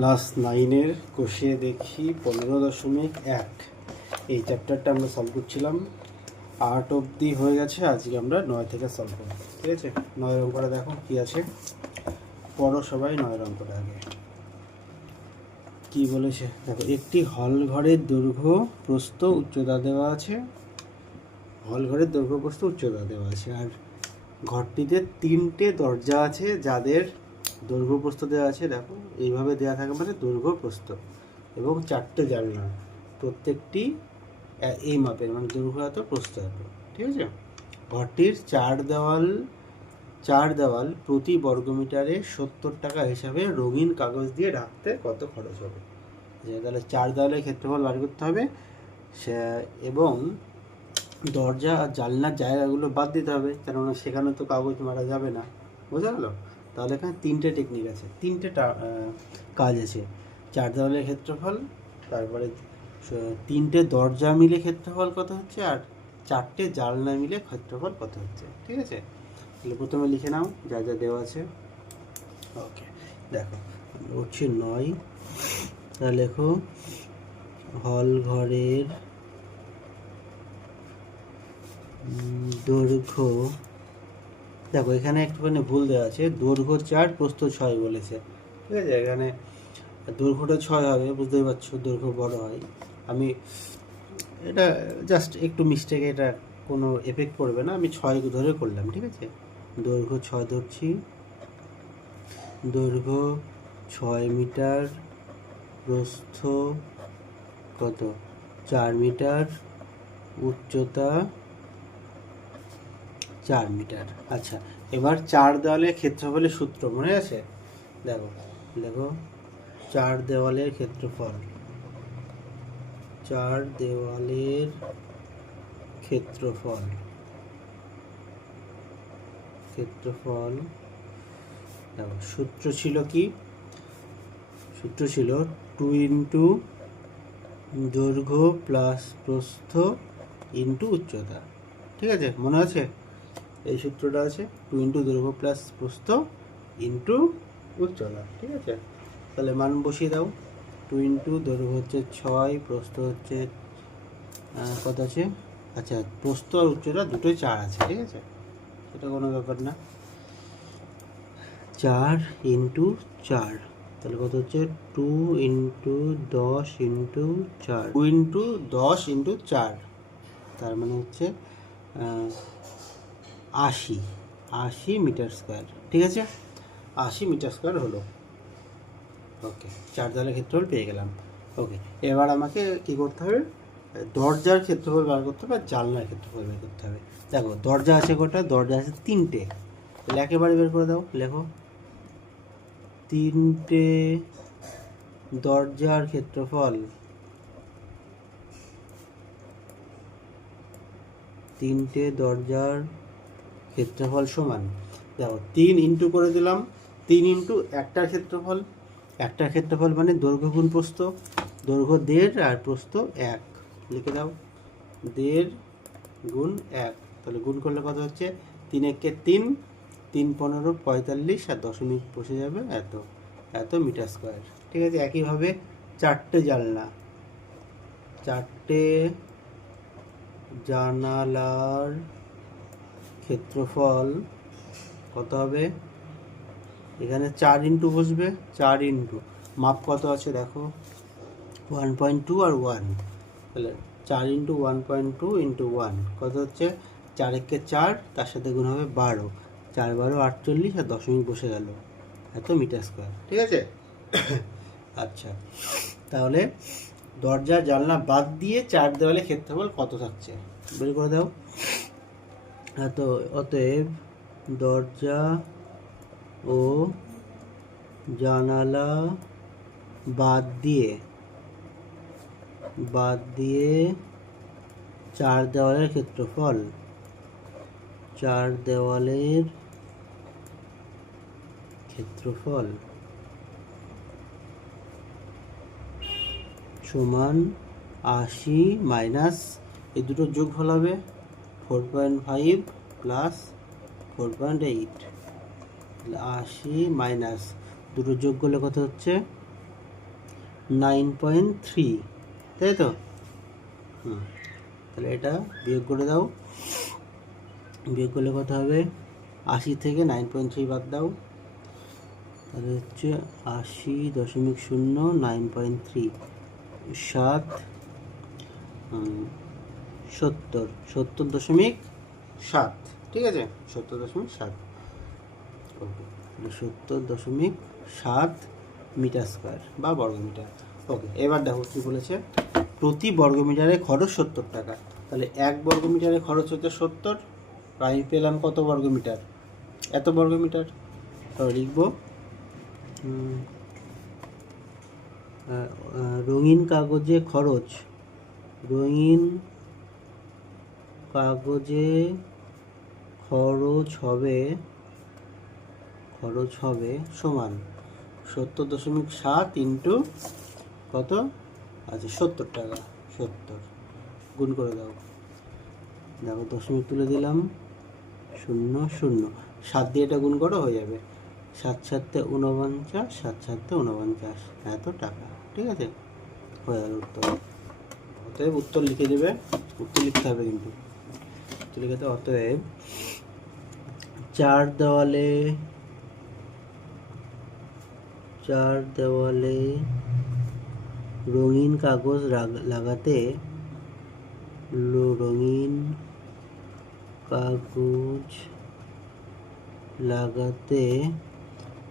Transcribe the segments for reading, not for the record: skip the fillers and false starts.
Class 9-এর কষিয়ে দেখি 15.1 এই চ্যাপ্টারটা আমরা সলভ করছিলাম। 8 অবধি হয়ে গেছে, আজকে আমরা 9 থেকে সলভ করব। ঠিক আছে, 9 অঙ্কটা দেখো কি আছে, পড়ো সবাই। 9 অঙ্কটা আগে কি বলেছে দেখো। একটি হল ঘরের দৈর্ঘ্য প্রস্থ উচ্চতা দেওয়া আছে, হল ঘরের দৈর্ঘ্য প্রস্থ উচ্চতা দেওয়া আছে, আর ঘরটিতে 3টে দরজা আছে যাদের দৈর্ঘ্য প্রস্থ দেওয়া আছে। দেখো এইভাবে দেওয়া থাকে মানে দৈর্ঘ্য প্রস্থ, এবং 4টে জানলা, প্রত্যেকটি এই মাপের, মানে দৈর্ঘ্য এত প্রস্থ এত। ঠিক আছে, ঘরটির চার দেওয়াল প্রতি বর্গমিটারে 70 টাকা হিসাবে রঙিন কাগজ দিয়ে ঢাকতে কত খরচ হবে? তাহলে 4 দেওয়ালের ক্ষেত্রফল বার করতে হবে, এবং দরজা আর জানলার জায়গাগুলো বাদ দিতে হবে, কেননা সেখানে তো কাগজ মারা যাবে না। বোঝা গেল? তাহলে এখানে 3টে টেকনিক আছে, 3টে কাজ আছে। 4 দেওয়ালের ক্ষেত্রফল, তারপরে 3টে দরজা মিলে ক্ষেত্রফল কত হচ্ছে, আর 4টে জানলা মিলে ক্ষেত্রফল কত হচ্ছে। ঠিক আছে, তাহলে প্রথমে লিখে নাও যা যা দেওয়া আছে। ওকে, দেখো হচ্ছে 9, তাহলে লেখো হল ঘরের দৈর্ঘ্য, দেখো এখানে একটুখানি ভুল দেওয়া আছে, দৈর্ঘ্য 4 প্রস্থ 6 বলেছে। ঠিক আছে, এখানে দৈর্ঘ্যটা 6 হবে, বুঝতেই পারছো দৈর্ঘ্য বড় হয়। আমি এটা জাস্ট একটু মিস্টেক, এটা কোনো এফেক্ট পড়বে না, আমি 6 ধরে করলাম। ঠিক আছে, দৈর্ঘ্য 6 ধরছি, দৈর্ঘ্য 6 মিটার, প্রস্থ কত 4 মিটার, উচ্চতা 4 মিটার। আচ্ছা, এবার 4 দেওয়ালের ক্ষেত্রফলের সূত্র মনে আছে? দেখো দেখো 4 দেওয়ালের ক্ষেত্রফল, 4 দেওয়ালের ক্ষেত্রফল দেখো সূত্র ছিল কি? সূত্র ছিল 2 ইন্টু দৈর্ঘ্য প্লাস প্রস্থ ইন্টু উচ্চতা। ঠিক আছে, মনে আছে? এই সূত্রটা আছে 2 ইন্টু দৈর্ঘ্য প্লাস প্রস্থ ইন্টু উচ্চতা। ঠিক আছে, তাহলে মান বসিয়ে দাও। 2 ইন্টু দৈর্ঘ্য হচ্ছে 6, প্রস্থ হচ্ছে কত আছে? আচ্ছা, প্রস্থ আর উচ্চতা দুটোই 4 আছে। ঠিক আছে, এটা কোনো ব্যাপার না। 4 ইন্টু 4, তাহলে কত হচ্ছে 2 ইন্টু 10 ইন্টু 4, 2 ইন্টু 10 ইন্টু 4, তার মানে হচ্ছে 80 মিটার স্কোয়ার। ঠিক আছে, 80 মিটার স্কোয়ার হলো। ওকে, 4 দেওয়ালের ক্ষেত্রফল পেয়ে গেলাম। ওকে, এবার আমাকে কি করতে হবে? দরজার ক্ষেত্রফল বার করতে হবে, আর জানলার ক্ষেত্রফল বের করতে হবে। দেখো দরজা আছে কটা? দরজা আছে 3টে, তাহলে একেবারে বের করে দাও। লেখো 3টে দরজার ক্ষেত্রফল, 3টে দরজার ক্ষেত্রফল সমান, দেখো 3 ইন্টু করে দিলাম, 3 ইন্টু একটার ক্ষেত্রফল মানে দৈর্ঘ্য গুণ প্রস্থ, দৈর্ঘ্য 1.5 আর প্রস্থ 1, লিখে দাও 1.5 গুণ 1, তাহলে গুণ করলে কত হচ্ছে? 3 একে 3, 3 15 45, আর দশমিক বসে যাবে এত মিটার স্কোয়ার। ঠিক আছে, একইভাবে 4টে জানালার ক্ষেত্রফল কত হবে? এখানে 4 ইন্টু বসবে, 4 ইন্টু মাপ কত আছে দেখো 1.2 আর 1, তাহলে 4 ইন্টু 1.2 ইন্টু 1 কত হচ্ছে? 4 একে 4, তার সাথে গুণ হবে 12, 4 12 48, আর দশমিক বসে গেল এত মিটার স্কোয়ার। ঠিক আছে, আচ্ছা তাহলে দরজা জানলা বাদ দিয়ে 4 দেওয়ালে ক্ষেত্রফল কত থাকছে বের করে দাও। অতএব দরজা ও জানালা বাদ দিয়ে 4 দেওয়ালের ক্ষেত্রফল সমান 80 মাইনাস এই দুটো যোগফল হবে 4.5 প্লাস 4.8, 80 মাইনাস দুটো যোগ করলে কত হচ্ছে 9.3, তাই তো? তাহলে এটা বিয়োগ করে দাও। বিয়োগ করলে কত হবে? 80 থেকে 9.3 বাদ দাও, তাহলে হচ্ছে 80.0, 9.3, 70.7, ঠিক আছে? 70.7, ওকে, 70.7 মিটার স্কোয়ার বা বর্গমিটার। ওকে, এবার দেখো কী বলেছে, প্রতি বর্গমিটারে খরচ 70 টাকা। তাহলে 1 বর্গমিটারে খরচ হচ্ছে 70, আমি পেলাম কত বর্গমিটার? এত বর্গমিটার। তাহলে লিখব রঙিন কাগজে খরচ, রঙিন কাগজে খরচ হবে সমান 70.7 ইন্টু কত? আচ্ছা 70 টাকা। 70 গুণ করে দাও, দেখো দশমিক তুলে দিলাম, 0 0, 7 দিয়ে এটা গুণ করো, হয়ে যাবে 7 7 49, 7 7 49, এত টাকা। ঠিক আছে, হয়ে গেল উত্তর। অতএব উত্তর লিখে দেবে, উত্তর লিখতে হবে কিন্তু, উত্তর লিখে দেবে। অতএব 4 দেওয়ালে রঙিন কাগজ লাগাতে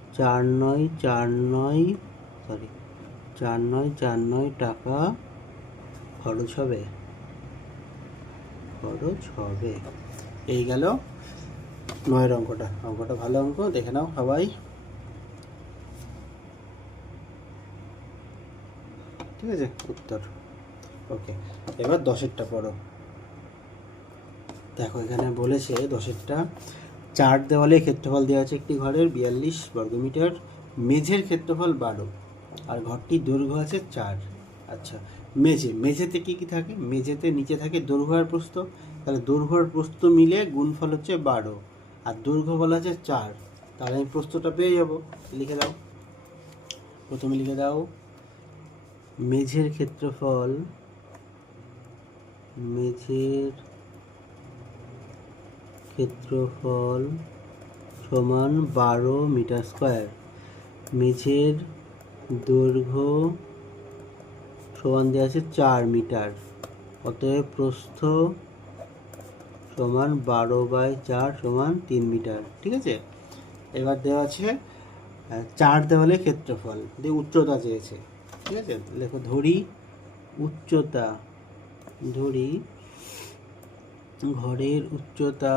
4,949 টাকা খরচ হবে। এই গেল 9 অঙ্কটা। অঙ্কটা ভালো অঙ্ক, দেখে নাও সবাই। ঠিক আছে, উত্তর। ওকে, এবার 10এরটা পড়ো। দেখো এখানে বলেছে 10এরটা, 4 দেওয়ালে ক্ষেত্রফল দেওয়া আছে একটি ঘরের 42 বর্গমিটার, মেঝের ক্ষেত্রফল 12, আর ঘরটির দৈর্ঘ্য আছে 4। আচ্ছা, মেঝেতে কি থাকে? মেঝেতে নিচে থাকে দৈর্ঘ্য আর প্রস্থ। তাহলে দৈর্ঘ্য আর প্রস্থ মিলে গুণফল হচ্ছে 12, আর দৈর্ঘ্য বলা আছে 4। তাহলে আমি প্রস্থটা পেয়ে যাব। লিখে দাও, প্রথমে লিখে দাও মেঝের ক্ষেত্রফল সমান 12 মিটার স্কোয়ার। মেঝের দৈর্ঘ্য সমান দেওয়া আছে 4 মিটার, অতএব প্রস্থ সমান 12/4 সমান 3 মিটার। ঠিক আছে, এবার দেওয়া আছে 4 দেওয়ালে ক্ষেত্রফল দিয়ে উচ্চতা চেয়েছে। ঠিক আছে, লেখো ধরি ঘরের উচ্চতা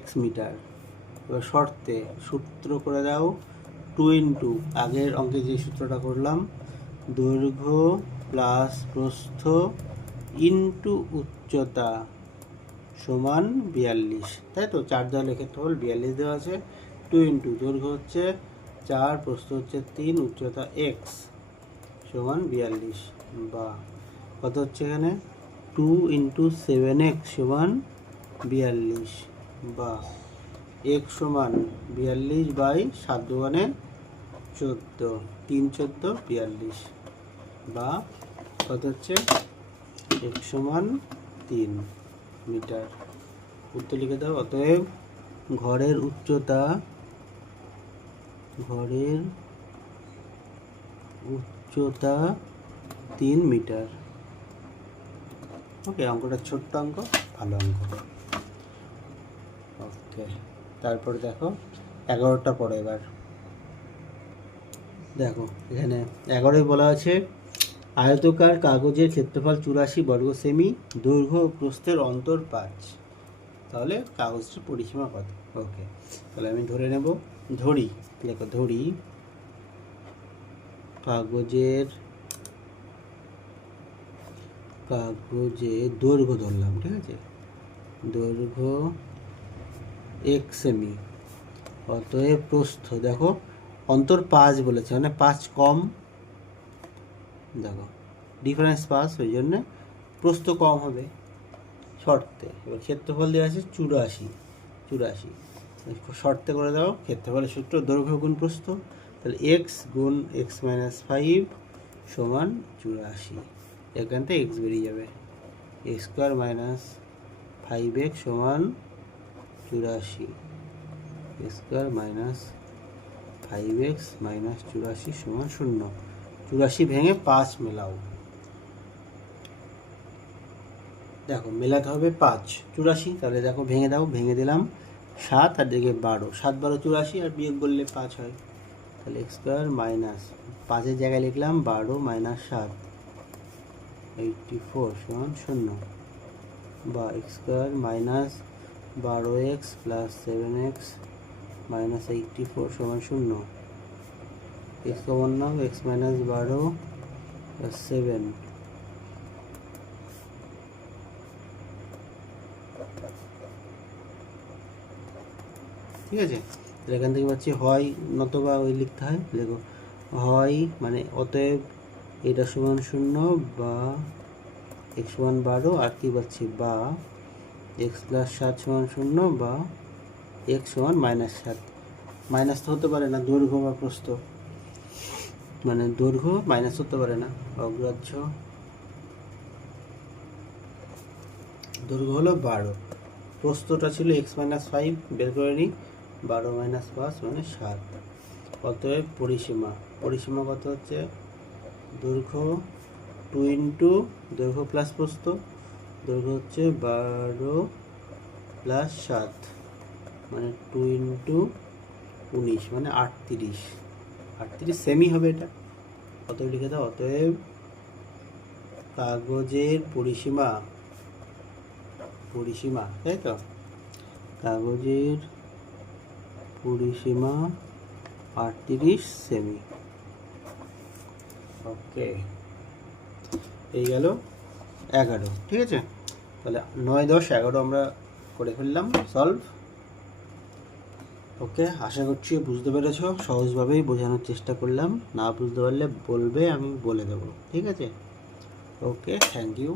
x মিটার। এবার শর্তে সূত্র করে দাও 2 ইন্টু আগের অঙ্কে যে সূত্রটা করলাম, দৈর্ঘ্য প্লাস প্রস্থ ইন্টু উচ্চতা সমান 42। তাই তো, 4 দেওয়ালে ক্ষেত্রফল 42 দেওয়া আছে। 2 ইন্টু দৈর্ঘ্য হচ্ছে 4, প্রস্থ হচ্ছে 3, উচ্চতা x সমান 42, বা কত হচ্ছে এখানে 2 ইন্টু 7x সমান 42, বা x সমান 42/7×14, 3 14 42, বা কত হচ্ছে x সমান 3 মিটার। উত্তর লিখে দাও। অতএব ঘরের উচ্চতা 3 মিটার। ওকে, অঙ্কটা ছোট্ট অঙ্ক, ভালো অঙ্ক। ওকে, তারপরে দেখো 11টা পড়ো। এবার দেখো এখানে 11 বলা আছে আয়তকার কাগজের ক্ষেত্রফল 84 বর্গ সেমি, দৈর্ঘ্য ও প্রস্থের অন্তর 5। তাহলে কাগজটির পরিসীমা কত? ওকে, তাহলে আমি ধরে নেব, দেখো ধরি কাগজের দৈর্ঘ্য ধরলাম। ঠিক আছে, দৈর্ঘ্য x সেমি, অতএব প্রস্থ, দেখো অন্তর 5 বলেছে, মানে 5 কম, দেখো ডিফারেন্স 5, ওই জন্য প্রস্থ কম হবে শর্তে। এবার ক্ষেত্রফল দেওয়া আছে 84, শর্তে করে দাও ক্ষেত্রফলের সূত্র দৈর্ঘ্য গুণ প্রস্থ। তাহলে এক্স গুণ এক্স মাইনাস 5 সমান 84। এখান থেকে এক্স বেরিয়ে যাবে, এক্স স্কোয়ার মাইনাস 5x সমান 84, x square minus 5x minus 84 সমান 0। 84 ভেঙে 5 মেলাও, দেখো মেলাতে হবে 5 84, তাহলে দেখো ভেঙে দাও, ভেঙে দিলাম 7 আর দিকে 12, 7 12 84 আর বিয়োগ করলে 5 হয়। তাহলে এক্স স্কোয়ার মাইনাস 5-এর জায়গায় লিখলাম 12 মাইনাস 7 84 সমান 0, বা x square minus 12x plus 7x minus 84 সমান 0। এক্স কমন নাও, এক্স মাইনাস 12 প্লাস 7, ঠিক আছে। এখান থেকে পাচ্ছি হয় নতবা ওই লিখতে হয়, দেখো হয় মানে অতএব এটা সমান 0 বা এক্স সমান 12, আর কি পাচ্ছি বা এক্স প্লাস 7 সমান 0 বা এক্স সমান মাইনাস 7। মাইনাস তো হতে পারে না, দৈর্ঘ্য বা প্রস্থ, মানে দৈর্ঘ্য মাইনাস হতে পারে না, অগ্রাহ্য। দৈর্ঘ্য হলো 12, প্রস্থটা ছিল এক্স মাইনাস 5, বের করে নিই 12 মাইনাস 5 মানে 7। অতএব পরিসীমা, পরিসীমা কত হচ্ছে দৈর্ঘ্য 2 ইন্টু দৈর্ঘ্য প্লাস প্রস্থ, দৈর্ঘ্য হচ্ছে 12 প্লাস 7 মানে 2 ইন্টু 19 মানে 38, 38 সেমি হবে এটা। অতএব লিখে দাও, অতএব কাগজের পরিসীমা, পরিসীমা তাই তো, কাগজের পরিসীমা 38 সেমি। ওকে, এই গেল 11, ঠিক আছে। তাহলে 9 10 11 আমরা করে ফেললাম সলভ। ওকে, আশা করছি বুঝতে পেরেছো, সহজভাবেই বোঝানোর চেষ্টা করলাম, না বুঝতে পারলে বলবে, আমি বলে দেবো, ঠিক আছে। ওকে, থ্যাংক ইউ।